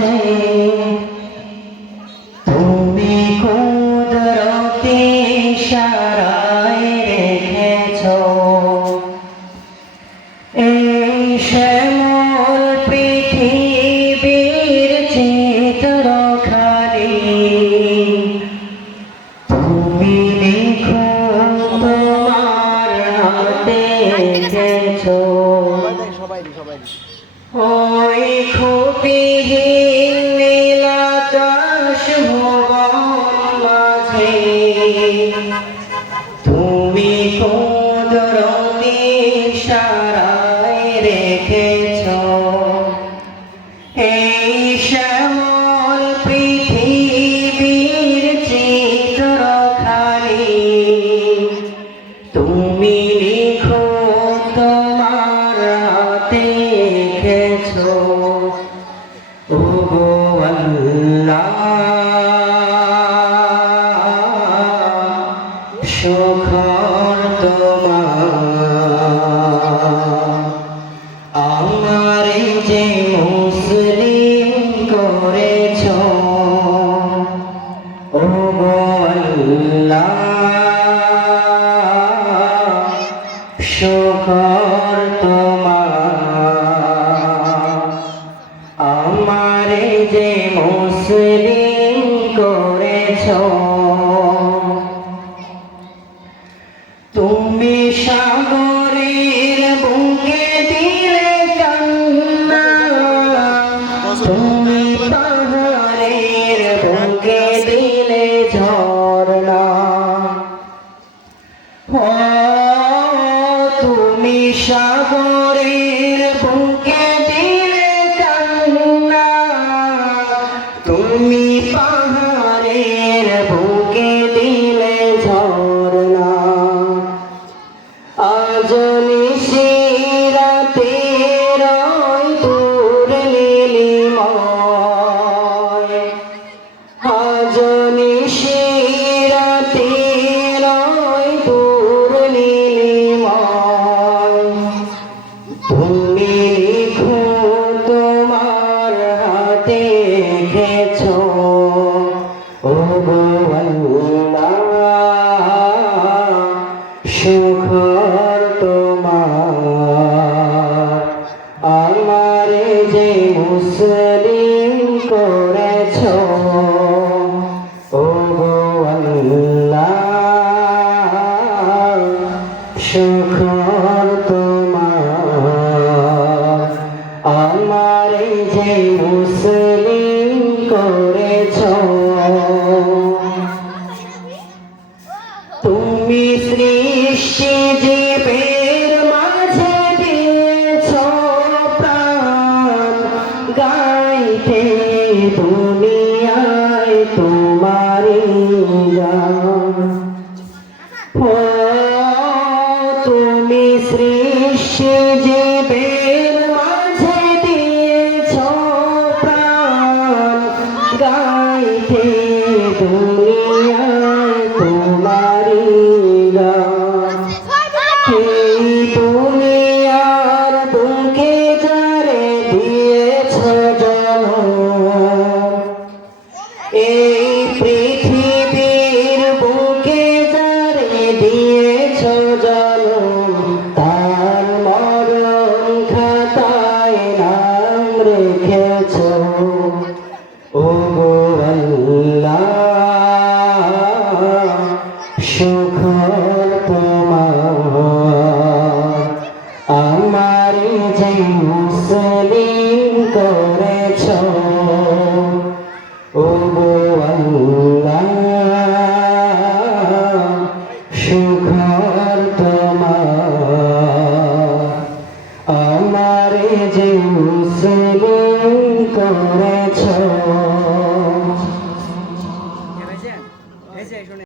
মাঝে তুমি কুদরতি ইশারায় রেখেছো এই শ্যামল পৃথিবীর চিত্রখানি তুমি লিখো তোমার হাতে এঁকেছো ওই খুপিহীন নীল আকাশ ভুবন মাঝে তুমি কুদরতি ইশারায় রেখেছো এই শ্যামল পৃথিবীর চিত্রখানি তুমি লিখো তোমার হাতে এঁকেছো ওগো আল্লাহ শুকর তোমার আমারে যে মুসলিম করেছো ওগো আল্লাহ শুকর তোমার আমারে যে মুসলিম করেছো তুমি সাগরের বুকে দিলে কান্না তুমি পাহাড়ের বুকে দিলে ঝরনা তুমি সাগরের বুকে দিলে কান্না তুমি পাহাড়ের বুকে দিলে ঝরনা আজ নিশিরাতে রয় তোর নীলিময় আজ নিশিরাতে রয় তোর নীলিময় তুমি লিখো তোমার হাতে এঁকেছো ওগো আল্লাহ শুকর তোমার আমারে যে মুসলিম করেছো ওগো আল্লাহ শুকর তোমার আমারে যে মুসলিম করেছো তুমি সৃষ্টি জীবের মাঝে দিয়েছো প্রাণ গাইতে দুনিয়ায় তোমারই গান ও তুমি সৃষ্টি জীবের মাঝে দিয়েছো প্রাণ গাইতে দুনিয়ায় তোমারই গান এই দুনিয়ার বুকে যারে দিয়েছো জনম এই পৃথিবীর বুকে যারে দিয়েছো জনম তার মরণ খাতায় নাম রেখেছো ওগো আল্লাহ শুকর তোমার আমারে যে মুসলিম করেছো ওগো আল্লাহ শুকর তোমার আমারে যে মুসলিম